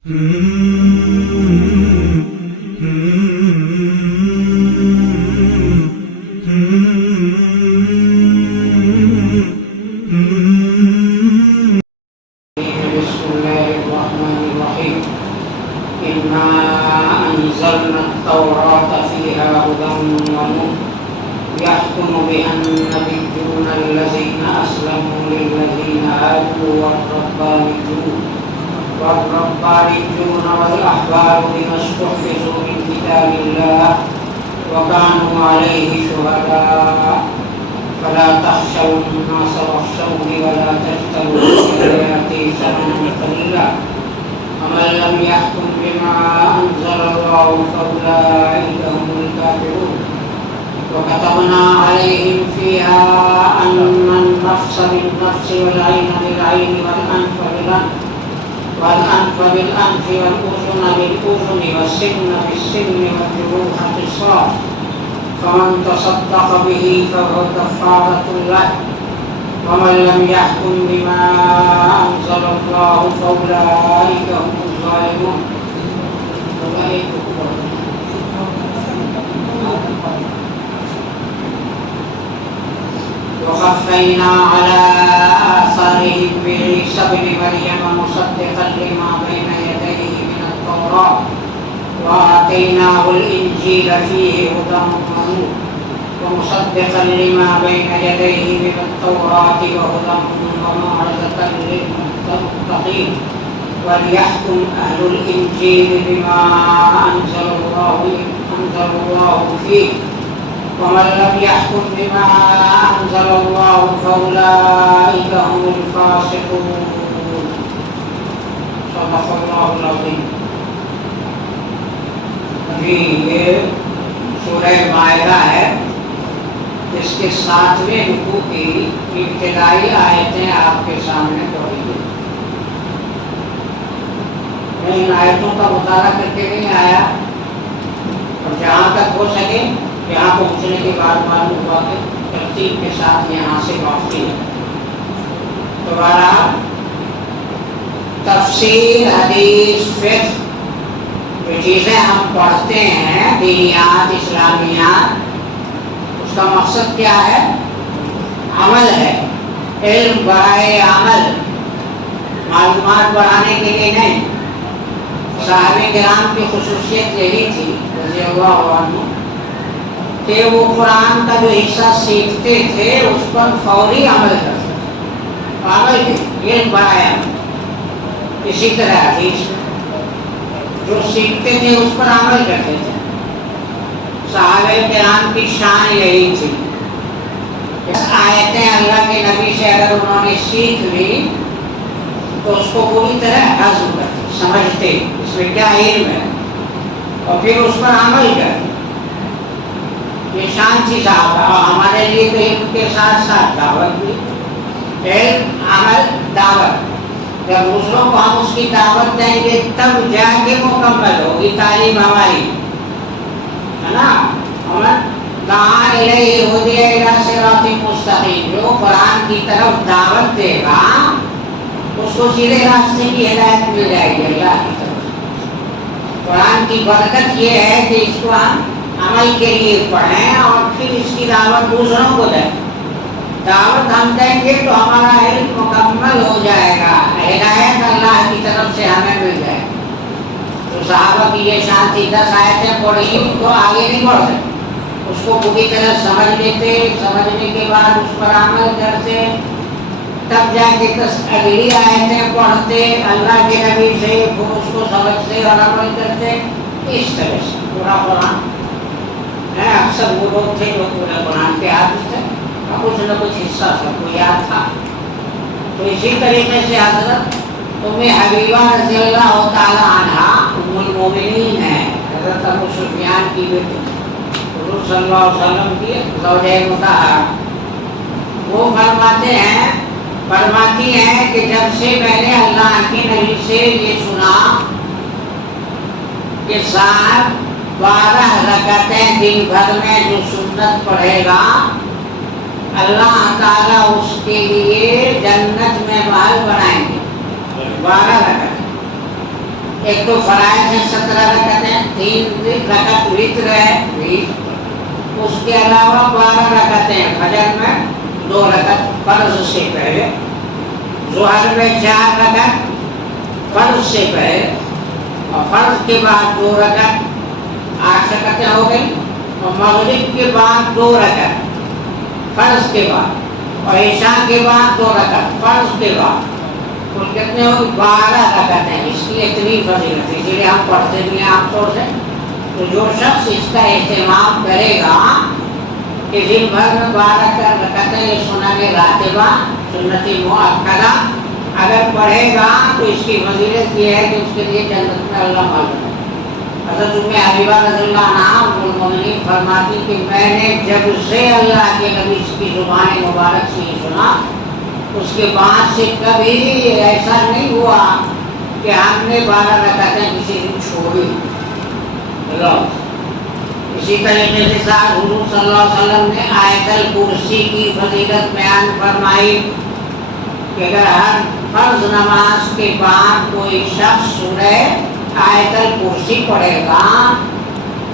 بسم الله الرحمن الرحيم إنا أنزلنا التوراة فيها هدى ونور يحكم بها النبيون الذين أسلموا للذين هادوا والربانيون والأحبار بما استحفظوا من كتاب الله وكانوا عليه شهداء فلا تخشوا الناس واخشوني ولا تشتروا بآياتي ثمنا قليلا ومن لم يحكم بما أنزل الله فأولئك هم الكافرون وكتبنا عليهم فيها أن النفس بالنفس والعين بالعين والأنف بالأنف والأذن بالأذن والسن بالسن والجروح قصاص فمن تصدق به فهو كفارة له ومن لم يحكم بما أنزل الله فأولئك هم الظالمون. وقفينا على آثارهم بعيسى ابن مريم مصدقا لما بين يديه من التوراة وآتيناه الإنجيل فيه هدى ونور ومصدقا لما بين يديه من التوراة وهدى وموعظة للمتقين وليحكم أهل الإنجيل بما أنزل الله فيه ومن لم يحكم بما أنزل الله فأولئك هم الفاسقون. صدق الله العظيم. یہ سورہ مائدہ ہے جس کے 7ویں رکوع کی ابتدائی آیتیں آپ کے سامنے پڑھی گئی. میں ان آیتوں کا مطالعہ کر کے نہیں آیا اور جہاں تک ہو سکے یہاں پہنچنے کے بعد معلوم ہوا کہ ترتیب کے ساتھ یہاں سے واقعی ہے. دوبارہ تفسیر حدیث فقہ جو چیزیں ہم پڑھتے ہیں دینیات اسلامیات اس کا مقصد کیا ہے؟ عمل ہے. علم برائے عمل، معلومات بڑھانے کے لیے نہیں. صحابہ کرام کی خصوصیت یہی تھی رضی اللہ عنہ کہ وہ قرآن کا جو حصہ سیکھتے تھے اس پر فوری عمل کرتے. عمل یہ برائے عمل. اسی طرح حدیث جو سیکھتے تھے اس پر عمل کرتے تھے. صحابہ کرام کی شان یہی تھی. آیتیں اللہ کے نبی سے اگر انہوں نے سیکھ لی تو اس کو پوری طرح ہضم کرتے، سمجھتے اس میں کیا علم ہے اور پھر اس پر عمل کرتے. یہ شان تھی صحابہ. اور ہمارے لیے تو علم کے ساتھ ساتھ دعوت بھی. علم عمل دعوت. جب دوسروں کو ہم اس کی دعوت دیں گے تب جا کے مکمل ہوگی تعلیم ہماری، ہے نا. دعا الیہ ہدی الی صراط مستقیم، جو قرآن کی طرف دعوت دے گا اس کو سیدھے راستے کی ہدایت مل جائے گی اللہ کی طرف. قرآن کی برکت یہ ہے کہ اس کو ہم عمل کے لیے پڑھیں اور پھر اس کی دعوت دوسروں کو دیں. دعوت ہم دیں گے تو ہمارا علم مکمل ہو جائے گا، ہدایت اللہ کی طرف سے ہمیں مل جائے گی. تو صحابہ کی یہ شان تھی. 10 آیتیں پڑھی تو آگے نہیں بڑھ سکتے. اس کو پوری طرح سمجھ لیتے، سمجھنے کے بعد اس پر عمل کرتے، تب جا کے اگلی آیتیں پڑھتے اللہ کے نبی سے، پھر اس کو سمجھتے اور عمل کرتے. اس طرح سے پورا قرآن ہے. اکثر وہ لوگ تھے جو پورے قرآن کے حافظ تھے، کچھ نہ کچھ حصہ سب کو یاد تھا. تو اسی طریقے سے حضرت ام حبیبہ رضی اللہ تعالی عنہا ام المومنین ہیں، حضرت ابو سفیان کی بیٹی، حضور صلی اللہ علیہ وسلم کی زوجہ مطہرہ. وہ فرماتی ہیں کہ جب سے میں نے اللہ کے نبی سے یہ سنا کہ صاحب 12 رکعتیں دن بھر میں جو سنت پڑھے گا اللہ تعالیٰ اس کے لیے جنت میں محل بنائیں گے. 12 رکعت ایک تو فرائض ہیں 17 رکعتیں، 3 رکعت وتر ہے، اس کے علاوہ 12 رکعتیں ہیں فجر میں، 2 رکعت فرض سے پہلے، ظہر میں 4 رکعت فرض سے پہلے، اور فرض کے بعد 2 رکعت، 8 رکعتیں ہو گئی، اور مغرب کے بعد 2 رکعت فرض کے بعد، اور عشاء کے بعد 2 رکعت فرض کے بعد، کل کتنے ہو 12 رکعتیں. اس کی اتنی فضیلت ہے، اسی لیے ہم پڑھتے بھی ہیں عام طور سے. تو جو شخص اس کا اہتمام کرے گا کہ دن بھر میں 12 رکعتیں یہ سنن راتبہ سنت مؤکدہ اگر پڑھے گا تو اس کی فضیلت یہ ہے کہ اس کے لیے جنت میں اللہ معلوم ہے. حضرت ام حبیبہ رضی اللہ عنہا ام المؤمنین فرماتی کہ میں نے جب سے اللہ کے نبی کی زبان مبارک سے یہ سنا، اس کے بعد سے کبھی ایسا نہیں ہوا کہ ہم نے 12 رکعتیں کسی دن چھوڑی. اسی طریقے سے ساتھ حضور صلی اللہ علیہ وسلم نے آیت الکرسی کی فضیلت بیان فرمائی کہ اگر ہر فرض نماز کے بعد کوئی شخص سورہ آیت الکرسی پڑھے گا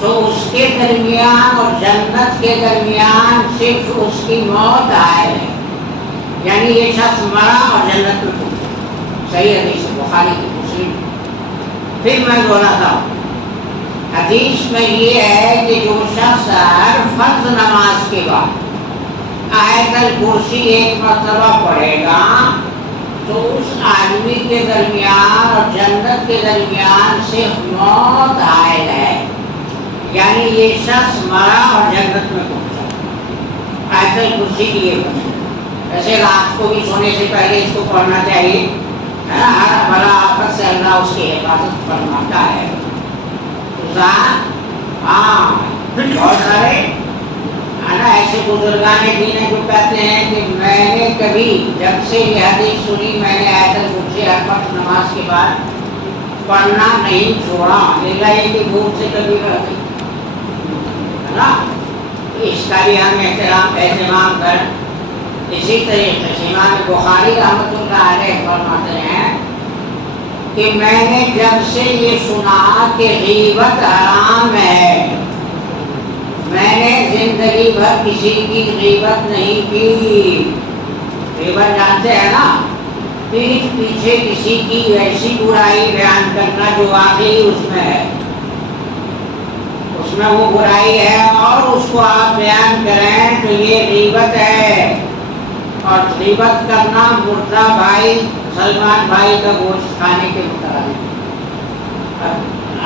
تو اس کے درمیان اور جنت کے درمیان صرف اس کی موت آئے ہے، یعنی یہ شخص مرا اور جنت میں پہنچا. صحیح حدیث بخاری کی مسلم. پھر میں دہراتا ہوں، حدیث میں یہ ہے کہ جو شخص ہر فرض نماز کے بعد آیت الکرسی 1 مرتبہ پڑھے گا تو اس آدمی کے درمیان اور جنت کے درمیان صرف موت حائل ہے، یعنی یہ شخص مرا اور جنت میں پہنچا. آیت الکرسی کی یہ بات. ایسے رات کو بھی سونے سے پہلے اس کو پڑھنا چاہیے، ہر بلا آفت سے اللہ اس کی حفاظت فرماتا ہے. ہاں بہت سارے ایسے بزرگان دین ہیں جو کہتے ہیں کہ میں نے کبھی جب سے یہ حدیث سنی میں نے آیت الکرسی ہر وقت نماز کے بعد پڑھنا نہیں چھوڑا، اللہ یہ کہ بھوک سے کبھی رہ گئی ہے نا. اس کا بھی ہم اہتمام کریں. اسی طریقے سے امام بخاری رحمۃ اللہ علیہ فرماتے ہیں کہ میں نے جب سے یہ سنا کہ غیبت حرام ہے، میں نے زندگی بھر کسی کی غیبت نہیں کی. غیبت جانتے ہیں نا، پیٹھ پیچھے کسی کی ایسی برائی بیان کرنا جو واقعی اس میں ہے، اس میں وہ برائی ہے اور اس کو آپ بیان کریں تو یہ غیبت ہے. اور غیبت کرنا مردہ بھائی سلمان بھائی کا گوشت کھانے کے متعلق ہے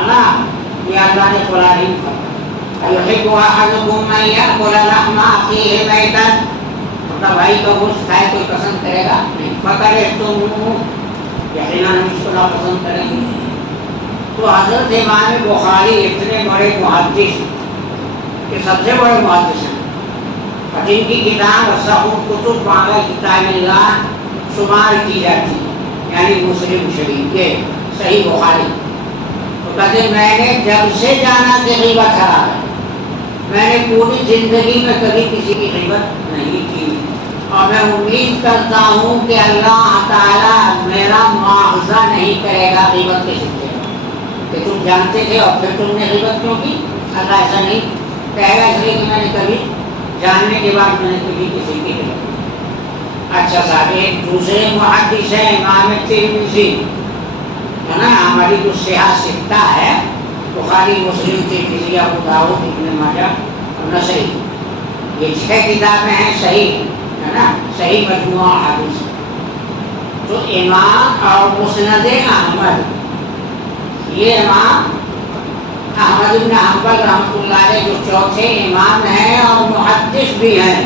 نا. یہ اللہ نے قرآن فرمایا یحب احدکم ان یأکل لحم اخیہ میتا، مردہ بھائی کا گوشت کھائے کوئی پسند کرے گا نہیں. فکرہتموہ، یقیناً ہم اس کو ناپسند کریں گے. تو حضرت امام بخاری اتنے بڑے محدث کہ سب سے بڑے محدث ہیں، اور جن کی کتاب صحیح کتب بعد کتاب اللہ شمار کی جاتی ہے، یعنی مسلم شریف کے صحیح بخاری. تو کہتے میں نے جب سے جانا کہ غیبت حرام ہے، میں نے پوری زندگی میں کبھی کسی کی غیبت نہیں کی، اور میں امید کرتا ہوں کہ اللہ تعالیٰ میرا مواخذہ نہیں کرے گا غیبت کے سلسلے میں کہ تم جانتے تھے اور پھر تم نے غیبت کیوں کی. اللہ ایسا نہیں کہے گا، اس لیے کہ میں نے کبھی جاننے کے بعد میں نے کبھی کسی کی غیبت. اچھا صاحب، ایک دوسرے محدث ہے امام ترمذی ہے نا، ہماری جو صحیح ستہ ہے بخاری مسلم ترمذی ابو داؤد ابن ماجہ اور نسائی، یہ 6 کتابیں ہیں صحیح ہے نا، صحیح مجموعہ حدیث. تو امام اور مسند احمد، یہ امام احمد بن حنبل رحمۃ اللہ علیہ جو چوتھے امام ہیں اور محدث بھی ہیں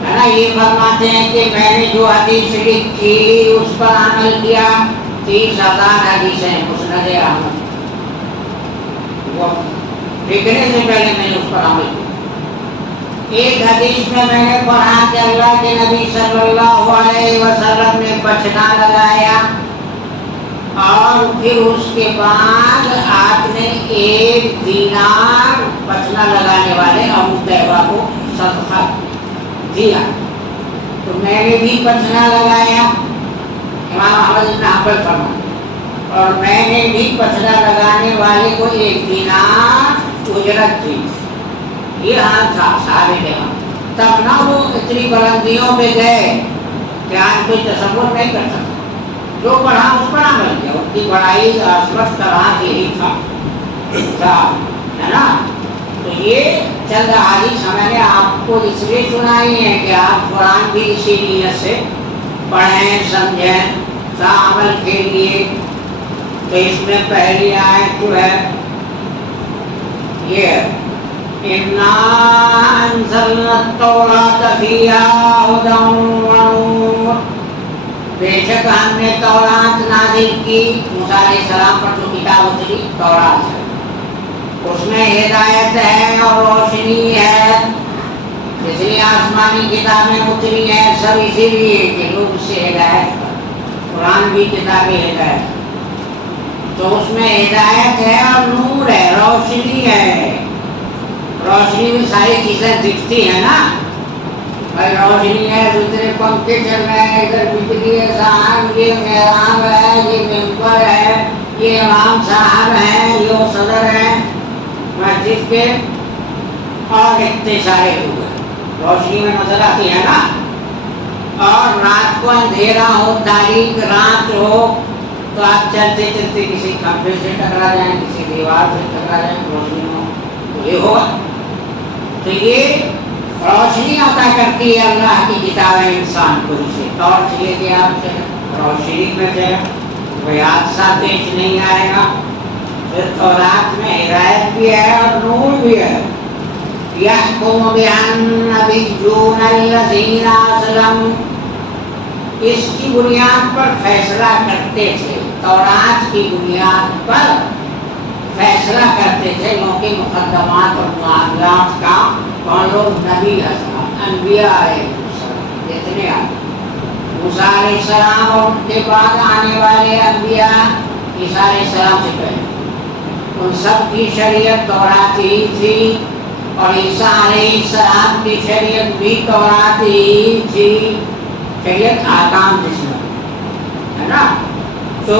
ہے نا، یہ فرماتے ہیں کہ میں نے جو حدیث لکھی اس پر عمل کیا. 30,000 حدیث ہیں مسند احمد، وہ لکھنے سے پہلے میں نے اس پر عمل کیا. ایک حدیث میں نے پڑھا کہ اللہ کے نبی صلی اللہ علیہ وسلم نے بچنا لگایا، اور پھر اس کے بعد آپ نے 1 دینار بچنا لگانے والے ابو طیبہ کو صدقہ دیا. تو میں نے بھی بچنا لگایا. امام احمد بن حنبل فرماتے اور میں نے بھی پتھرا لگانے والے کو 1 دینار اجرت دی. یہ حال تھا صحابہ کے ہاں. تب نہ وہ اتنی بلندیوں پہ گئے کہ آج کوئی تصور نہیں کر سکتا. جو پڑھا اس پر عمل کیا. اس کی پڑھائی عصمت طرح یہی تھا ہے نا. تو یہ چند احادیث میں نے آپ کو اس لیے سنائی ہے کہ آپ قرآن بھی اسی نیت سے پڑھیں سمجھیں عمل کے لیے. تو اس میں پہلی آیت جو ہے یہ اِنَّا أَنزَلْنَا التَّوْرَاةَ فِيهَا هُدًى وَنُورٌ. بے شک ہم نے تورات نازل کی. موسیٰ علیہ السلام پر جو کتاب اتری تورات ہے اس میں ہدایت ہے اور روشنی ہے. اس لیے آسمانی کتابیں اتری ہیں سب اسی لیے کہ لوگ اس سے ہدایت پر. قرآن بھی کتاب ہدایت تو اس میں ہدایت ہے اور نور ہے روشنی ہے. روشنی میں ساری چیزیں دکھتی ہیں نا. بھائی روشنی ہے دوسرے پنکھے چل رہے ہیں ادھر بجلی ہے صاحب یہ محراب ہے یہ ممبر ہے یہ امام صاحب ہیں یہ صدر ہیں مسجد کے اور اتنے سارے لوگ ہیں. روشنی میں نظر آتی ہے نا. اور رات کو اندھیرا ہو تاریک رات ہو تو آپ چلتے چلتے کسی کھمبے سے ٹکرا جائیں کسی دیوار سے ٹکرا جائیں روشنی ہو تو یہ ہوگا. تو یہ روشنی عطا کرتی ہے اللہ کی کتابیں انسان کو. اسے ٹارچ لے کے آپ چلیں روشنی میں چلیں کوئی حادثہ پیش نہیں آئے گا. پھر تورات میں ہدایت بھی ہے اور نور بھی ہے. يَحْكُمُ بِهَا النَّبِيُّونَ الَّذِينَ أَسْلَمُوا. اس کی بنیاد پر فیصلہ کرتے تھے. تورات کی بنیاد پر فیصلہ کرتے تھے لوگوں کے مقدمات اور معاملات کا. کون لوگ؟ نبی حضرات انبیاء علیہ السلام جتنے آئے. موسیٰ علیہ السلام اور ان کے بعد آنے والے انبیاء عیسیٰ علیہ السلام سے پہلے ان سب کی شریعت تورات ہی تھی. اور عیسیٰ علیہ السلام کی شریعت بھی تورات ہی تھی. شریعت احکام جس میں ہے نا. تو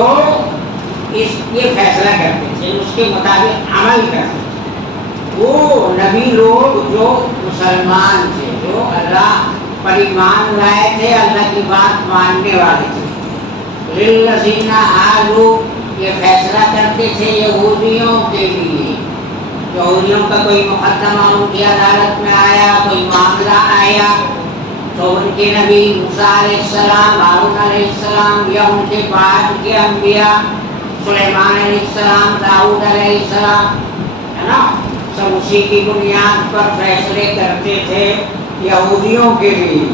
یہ فیصلہ کرتے تھے اس کے مطابق عمل کرتے تھے. وہ نبی لوگ جو مسلمان تھے جو اللہ پر ایمان لائے تھے اللہ کی بات ماننے والے تھے. للذین ہادوا یہ فیصلہ کرتے تھے یہودیوں کے لیے. یہودیوں کا کوئی مقدمہ ان کی عدالت میں آیا کوئی معاملہ آیا تو ان کے نبی موسیٰ علیہ السلام ہارون علیہ السلام یا ان کے بعد کے انبیاء سلیمان علیہ السلام داؤد علیہ السلام ہے نا سب اسی کی بنیاد پر فیصلے کرتے تھے یہودیوں کے لیے.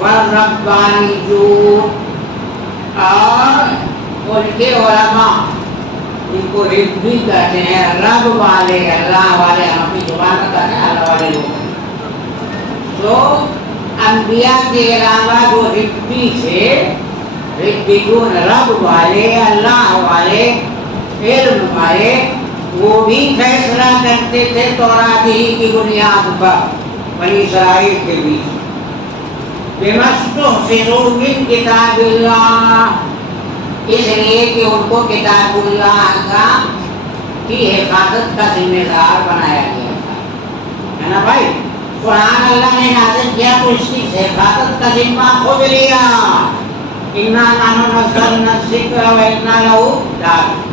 والربانیون اور ان کے علماء ان کو ربی کہتے ہیں. رب والے اللہ والے ہم اپنی زبان میں کہتے ہیں اللہ والے لوگ. تو انبیاء کے علاوہ جو ربی تھے ربیون رب والے اللہ والے علم والے وہ بھی فیصلہ کرتے تھے تورات ہی کی بنیاد پر بنی اسرائیل کے بیچ. بما استحفظوا من کتاب اللہ اس لیے کہ ان کو کتاب اللہ کا کی حفاظت کا ذمہ دار بنایا گیا تھا ہے نا بھائی. قرآن اللہ نے نازل کیا تو اس کی حفاظت کا ذمہ خود لیا. اِنَّا نَحْنُ نَزَّلْنَا الذِّكْرَ وَإِنَّا لَهُ لَحَافِظُونَ.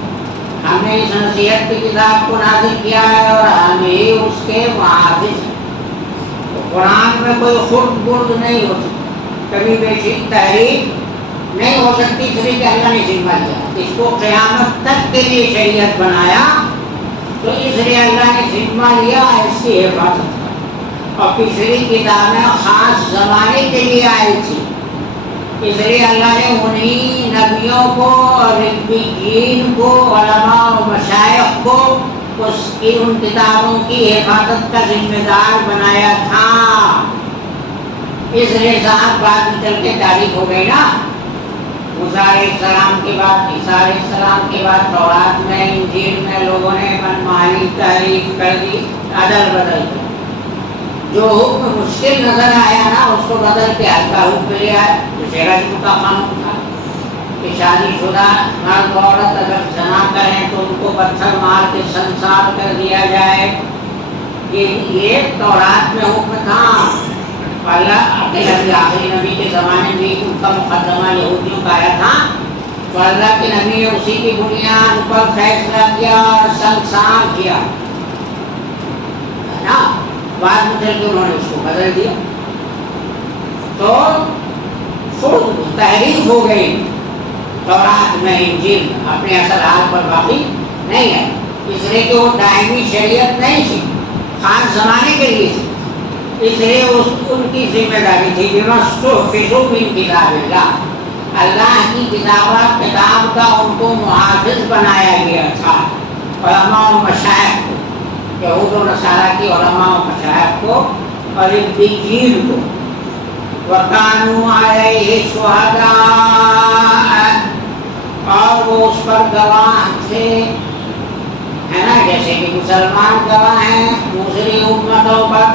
ہم نے اس نصیحت کی کتاب کو نازل کیا ہے اور ہم ہی اس کے محافظ ہیں. تو قرآن میں کوئی خرد برد نہیں ہو سکتی کبھی بیشی تحریف نہیں ہو سکتی اس لیے کہ اللہ نے ذمہ لیا. اس کو قیامت تک کے لیے شریعت بنایا تو اس لیے اللہ نے ذمہ لیا اس کی حفاظت کا. اور پچھلی کتابیں خاص زمانے کے لیے آئی تھی اس لیے اللہ نے انہی نبیوں کو اور ربیین کو علماء و مشائخ کو اس کی ان کتابوں کی حفاظت کا ذمہ دار بنایا تھا. اس لیے صاحب بعد میں چل کے تاریخ ہو گئی نا. موسیٰ علیہ السلام کے بعد عیسیٰ علیہ السلام کے بعد تورات میں انجیل میں لوگوں نے منمانی تحریف کر دی عدل بدل کر. جو حکم مشکل نظر آیا نا اس کو بدل کے ہلکا حکم لے آئے. تو شہرت کا قانون تھا کہ شادی شدہ مرد عورت اگر زنا کریں تو ان کو پتھر مار کے سنسار کر دیا جائے. یہ تورات میں حکم تھا. اللہ اپنے نبی آخری نبی کے زمانے میں ان کا مقدمہ یہودیوں کا آیا تھا تو اللہ کے نبی نے اسی کی بنیاد پر فیصلہ کیا اور سنسار کیا نا. بعد میں چل کے انہوں نے اس کو بدل دیا تو خود تحریف ہو گئی. تورات میں انجیل اپنے اصل حال پر باقی نہیں ہے، اس لیے کہ وہ دائمی شریعت نہیں تھی، خاص زمانے کے لیے تھی. اس لیے ان کی ذمہ داری تھی اللہ کی کتاب کا ان کو محافظ بنایا گیا تھا. علماء و مشائخ کو، یہود و نصارہ کی علماء و مشائخ کو اور انجیل کو. وَكَانُوا عَلَيْهِ شُهَدَاءَ، اور وہ اس پر گواہ تھے، ہے نا، جیسے کہ مسلمان گواہ ہیں دوسری امتوں پر،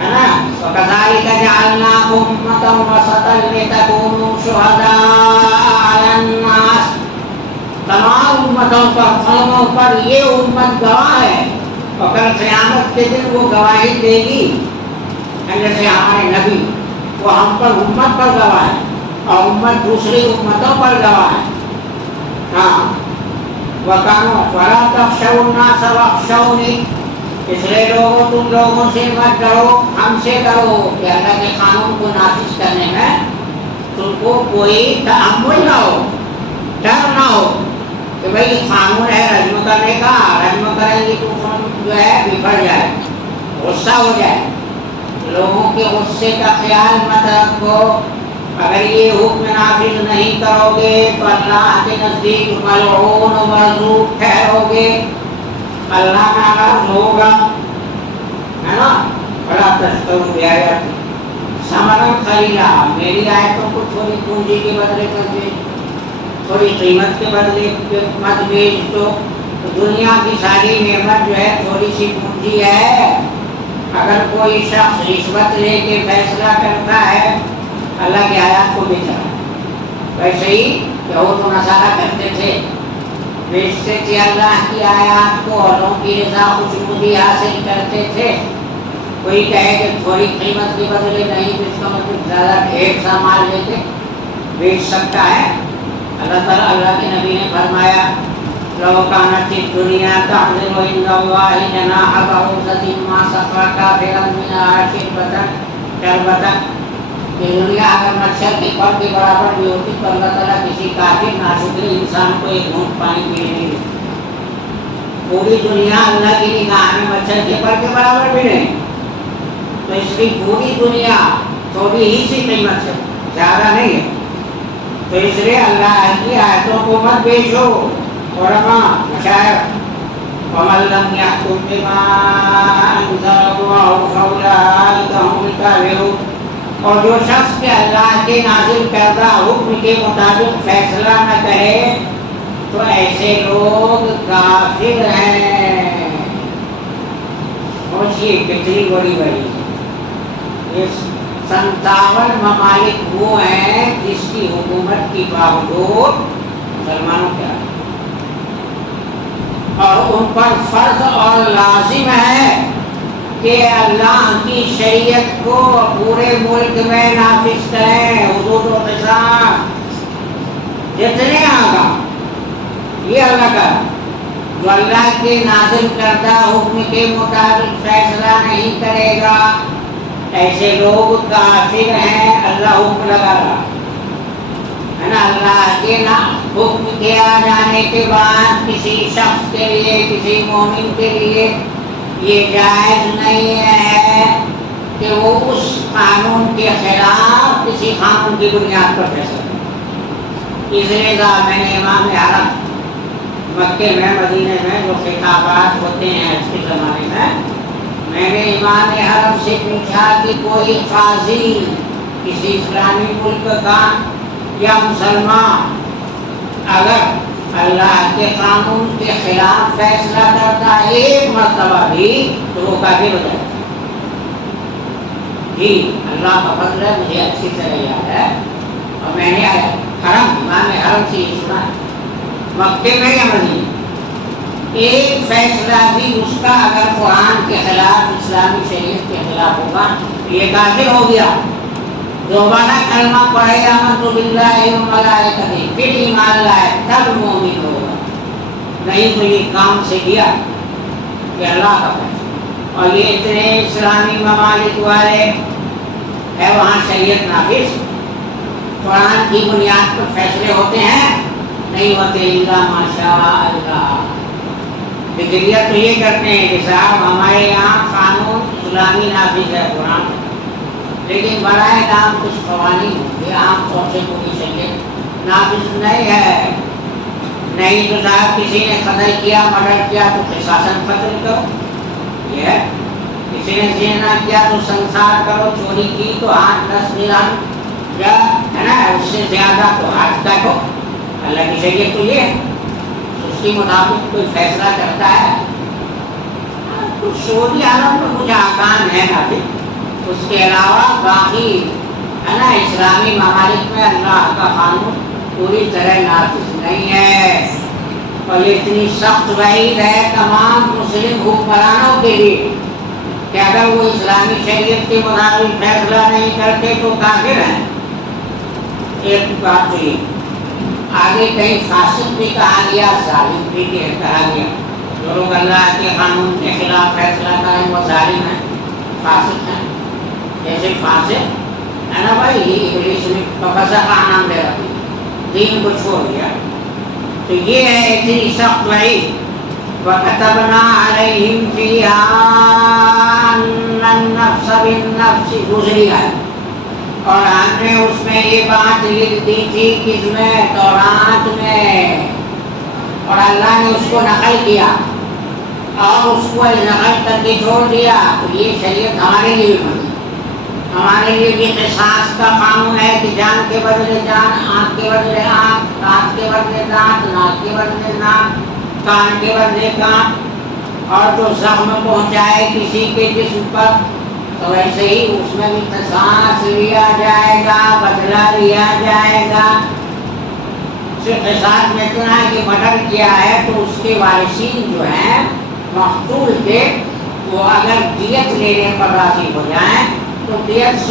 ہے نا. وَكَذَلِكَ جَعَلْنَاكُمْ أُمَّةً وَسَطًا لِتَكُونُوا شُهَدَاءَ عَلَى النَّاسِ. تمام امتوں پر، قوموں پر یہ امت گواہ ہے اور کل قیامت کے دن وہ گواہی دے گی. جیسے ہمارے نبی وہ ہم پر امت پر گواہ ہے اور امت دوسری امتوں پر گواہ ہے. ہاں. وَكَانُوا وَلَا تَخْشَوُا النَّاسَ وَاخْشَوْنِي، اس لیے لوگوں تم لوگوں سے مت ڈرو، ہم سے ڈرو. کہ اللہ کے قانون کو نافذ کرنے میں تم کو کوئی تحمل نہ ہو، ڈر نہ ہو کہ بھائی قانون ہے رجم کرنے کا، رجم کریں گے تو جو ہے بگڑ جائے، غصہ ہو جائے. لوگوں کے غصے کا خیال مت رکھو. اگر یہ حکم نافذ نہیں کرو گے تو اللہ کے نزدیک ملعون و مردود ٹھہرو گے، اللہ ناراض ہوگا، ہے نا. بڑا تشکر بیاتی ثمرا قلیلا، میری آیتوں کو تھوڑی پونجی کے بدلے کر دے، تھوڑی قیمت کے بدلے مت بیچ دو. دنیا کی ساری نعمت جو ہے تھوڑی سی پونجی ہے. اگر کوئی شخص رشوت لے کے فیصلہ کرتا ہے اللہ کی آیات کو بیچ رہا ہے. ویسے ہی یہود و نصارہ کرتے تھے، بیچتے تھے اللہ کی آیات کو، اوروں کی رضا خوشنودی حاصل کرتے تھے. کوئی کہے کہ تھوڑی قیمت کے بدلے نہیں، تو اس کا مطلب زیادہ ڈھیر سا مال لے کے بیچ سکتا ہے. اللہ تعالیٰ، اللہ کے نبی نے فرمایا لو كانت الدنيا تعدل عند الله جناح بعوضة ما سقى كافرا منها شربة. یہ دنیا اگر مچھر کے پر کے برابر بھی ہوتی تو اللہ تعالیٰ کسی کافر ناشکر انسان کو ایک گھونٹ پانی پینے نہیں دیتی. پوری دنیا اللہ کی نگاہ میں مچھر کے پر کے برابر بھی نہیں، تو اس کی پوری دنیا تھوڑی ہی سی قیمت ہے، زیادہ نہیں ہے. تو اس لیے اللہ کی آیتوں کو مت بیچو. علماء مشائخ ومن لم يحكم بما انزل الله فاولئك هم الكافرون. اور جو شخص کے اللہ کے نازل کردہ حکم کے مطابق فیصلہ نہ کرے تو ایسے لوگ کافر ہیں. سوچیے کتنی بڑی بڑی یہ 57 ممالک وہ ہیں جس کی حکومت کی باوجود مسلمانوں کے اور ان پر فرض اور لازم ہے کہ اللہ کی شریعت کو پورے ملک میں نافذ کریں. حدود و قصاص جتنے آگا یہ اللہ کا، جو اللہ کے نازل کردہ حکم کے مطابق فیصلہ نہیں کرے گا ایسے لوگ کافر ہیں. اللہ حکم لگا رہا ہے نا. اللہ کے حکم کیا جانے کے بعد کسی شخص کے لیے، کسی مومن کے لیے یہ جائز نہیں ہے کہ وہ اس قانون کے خلاف کسی قانون کی بنیاد پر فیصلہ کرے. اس لیے میں نے امام حرم مکے میں، مدینے میں جو خطابات ہوتے ہیں اس کے زمانے میں نے امام حرم سے پوچھا کہ کوئی قاضی کسی اسلامی ملک کا یا مسلمان اگر اللہ کے قانون کے خلاف فیصلہ کرتا ہے ایک مرتبہ بھی تو وہ کافر ہو جاتا ہے. جی اللہ کا فضل ہے، مجھے اچھی طرح یاد ہے اور میں نے حرم، امام حرم سے یہ سنا ہے، مکے میں یا مدینے، ایک فیصلہ بھی اس کا اگر قرآن کے خلاف، اسلامی شریعت کے خلاف ہوگا یہ کافر ہو گیا، دوبارہ کلمہ پڑھے آمنت باللہ و ملائکتہ پھر ایمان لائے تب مومن ہوگا، نہیں تو یہ کام سے کیا کہ اللہ کا فیصلہ۔ اور یہ اتنے اسلامی ممالک والے ہے وہاں شریعت نافذ، قرآن کی بنیاد پر فیصلے ہوتے ہیں، نہیں ہوتے الا ماشاء اللہ۔ فکریہ تو یہ کرتے ہیں کہ صاحب ہمارے یہاں قانون اسلامی نافذ ہے قرآن، لیکن برائے نام کچھ قوانین یہ عام طور سے پوری شریعت نافذ نہیں ہے، نہیں تو صاحب کسی نے قتل کیا، مرڈر کیا تو قصاصاً قتل کرو، یہ ہے، کسی نے زنا کیا تو سنسار کرو، چوری کی تو 8-10 دن کیا ہے نا، اس سے زیادہ تو ہاتھ کاٹو، اللہ کی شریعت تو یہ ہے، اس کے مطابق کوئی فیصلہ کرتا ہے۔ کچھ سعودی عالم میں کچھ احکام ہے نا، پھر اس کے علاوہ باقی ہے نا اسلامی ممالک میں اللہ کا قانون پوری طرح نافذ نہیں ہے، اور یہ اتنی سخت وعید ہے تمام مسلم حکمرانوں کے لیے کہ اگر وہ اسلامی شریعت کے مطابق فیصلہ نہیں کرتے تو کافر ہیں۔ ایک بات تو یہ، آگے کہیں فاسق بھی کہا گیا، ظالم بھی کہا گیا، جو لوگ اللہ کے قانون کے خلاف فیصلہ کریں وہ ظالم ہیں، فاسق ہیں، جیسے فاسق ہے نا بھائی، ابلیس نے فسق کا نام دے رکھی، دین کو چھوڑ دیا، تو یہ ہے اتنی سخت وعید۔ وَكَتَبْنَا عَلَيْهِمْ فِيهَا أَنَّ النَّفْسَ بِالنَّفْسِ گزری ہے، اور ہم نے اس میں یہ بات لکھ دی تھی کس میں، تورات میں، اور اللہ نے اس کو نقل کیا اور اس کو نقل کر کے چھوڑ دیا، تو یہ شریعت ہمارے لیے بنی، ہمارے لیے بھی قصاص کا قانون ہے کہ جان کے بدلے جان، آنکھ کے بدلے آنکھ، دانت کے بدلے دانت، ناک کے بدلے ناک، کان کے بدلے کان، اور جو زخم پہنچائے کسی کے جسم پر تو ویسے ہی اس میں بھی قصاص لیا جائے گا، بدلہ لیا جائے گا۔ صرف قصاص میں اتنا ہے کہ مرڈر کیا ہے تو اس کے وارثین جو ہیں مقتول کے، وہ اگر دیت لینے پر راضی ہو جائیں تو دیت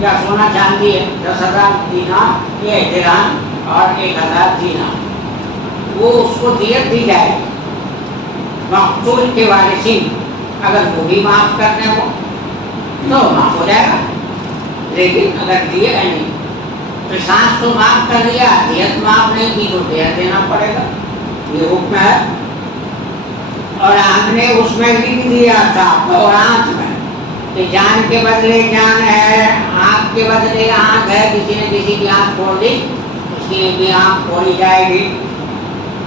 یا سونا چاندی ہے 10,000 دینار، یہ درہم اور 1,000 دینار، وہ اس کو دیت دی جائے گی۔ مقتول کے وارثین اگر وہ بھی معاف کرنے ہو تو معاف ہو جائے گا، لیکن اگر دیے نہیں، قصاص تو معاف کر دیا، دیت معاف نہیں کی تو دیت دینا پڑے گا، یہ حکم ہے۔ اور ہم نے اس میں لکھ دیا تھا تورات میں کہ جان کے بدلے جان ہے، آنکھ کے بدلے آنکھ ہے، کسی نے کسی کی آنکھ پھوڑ دی اس کی بھی آنکھ پھوڑی جائے گی،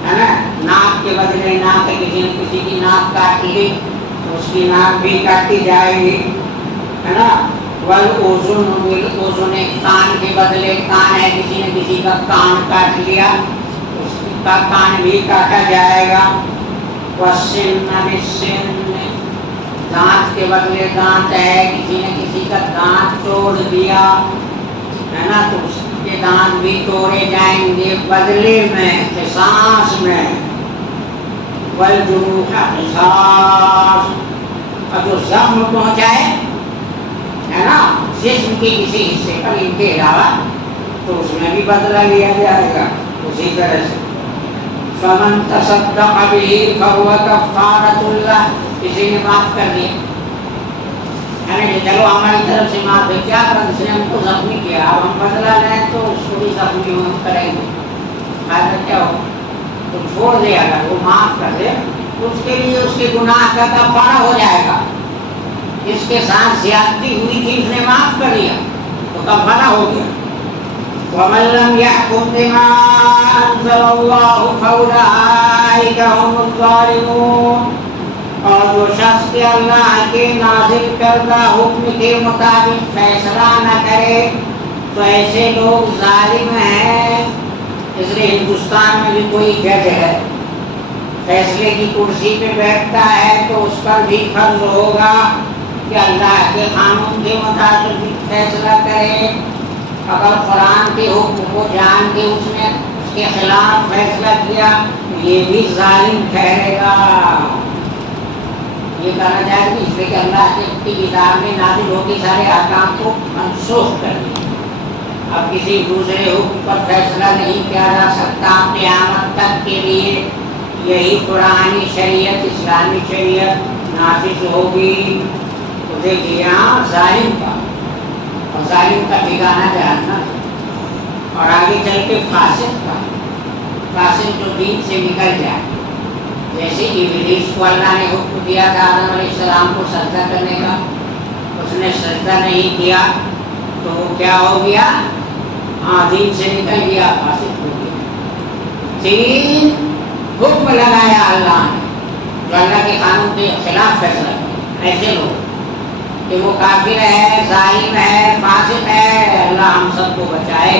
ہے نا، ناک کے بدلے ناک ہے، کسی نے کسی کی ناک کاٹ لی تو اس کی ناک بھی کاٹی جائے گی، ہے نا۔ والاذن بالاذن، کان کے بدلے کان ہے، کسی نے کسی کا کان کاٹ لیا اس کا کان بھی کاٹا جائے گا۔ والسن بالسن، دانت کے بدلے دانت ہے، کسی نے کسی کا دانت توڑ دیا ہے نا تو اس کے دانت بھی توڑے جائیں گے بدلے میں، قصاص میں۔ والجروح قصاص، اور جو زخم پہنچائے ہے نا جسم کے کسی حصے پر ان کے علاوہ تو اس میں بھی بدلہ لیا جائے گا اسی طرح سے۔ فمن تصدق به فهو کفارۃ اللہ، کسی نے معاف کر دیا یعنی کہ چلو ہماری طرف سے معاف ہے، کیا کر اس نے ہم کو زخمی کیا، اب ہم بدلہ لیں تو اس کو بھی زخمی ہم کریں گے، فائدہ کیا ہو، تو چھوڑ دے، اگر وہ معاف کر دے تو اس کے لیے اس کے گناہ کا کفارہ ہو جائے گا۔ اس کے ساتھ زیادتی ہوئی تھی، اس نے معاف کر دیا تو کفارہ ہو گیا۔ وَمَن لَّمْ يَحْكُم بِمَا أَنزَلَ اللَّهُ فَأُولَٰئِكَ هُمُ الظَّالِمُونَ، اور جو شخص کے اللہ کے نازل کردہ حکم کے مطابق فیصلہ نہ کرے تو ایسے لوگ ظالم ہیں۔ اس لیے ہندوستان میں بھی کوئی جج ہے، فیصلے کی کرسی پہ بیٹھتا ہے تو اس پر بھی فرض ہوگا کہ اللہ کے قانون کے مطابق فیصلہ کرے، اگر قرآن کے حکم کو جان کے اس نے اس کے خلاف فیصلہ کیا یہ بھی ظالم ٹھہرے گا. یہ کہنا چاہے کہ اس لیے کہ اللہ کی کتاب میں نازل ہو کے سارے احکام کو منسوخ کر دیا. اب کسی دوسرے حکم پر فیصلہ نہیں کیا جا سکتا قیامت تک کے لیے. یہی قرآنی شریعت اسلامی شریعت نافذ ہوگی. تو دیکھیے یہاں ظالم کا اور ظالم کا ٹھکانہ جہنم اور آگے چل کے فاسق کا. فاسق جو دین سے نکل جائے. جیسے ابلیس کو اللہ نے حکم دیا تھا آدم علیہ السلام کو سجدہ کرنے کا, اس نے سجدہ نہیں کیا تو وہ کیا ہو گیا؟ ہاں دین سے نکل گیا, فاسق ہو گیا. تین حکم لگایا اللہ نے جو اللہ کے قانون کے خلاف فیصلہ کیا. ایسے لوگ کہ وہ کافر ہے, ظالم ہے, فاسق ہے, اللہ ہم سب کو بچائے.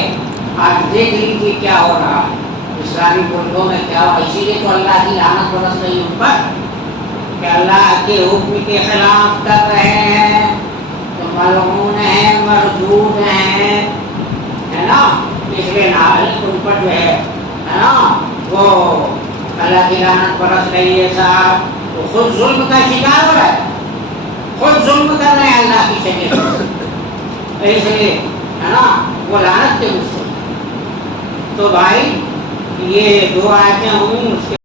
آج دیکھ لیجیے کیا ہو رہا ہے اسلامی ملکوں میں, کیا ہو. اسی لیے تو اللہ کی لعنت برس رہی ان پر کہ اللہ کے حکم کے خلاف کر رہے ہیں تو ملعون ہیں, مردود ہیں, ہے نا. پچھلے نال ان پر جو ہے نا وہ اللہ کی لعنت برس رہی ہے. صاحب وہ خود ظلم کا شکار ہو رہا ہے, خود ظلم کر رہے ہیں اللہ کی شریعت, اس لیے ہے نا وہ لعنت کے مجھ سے. تو بھائی یہ دو آیتیں ہوئی. اس کے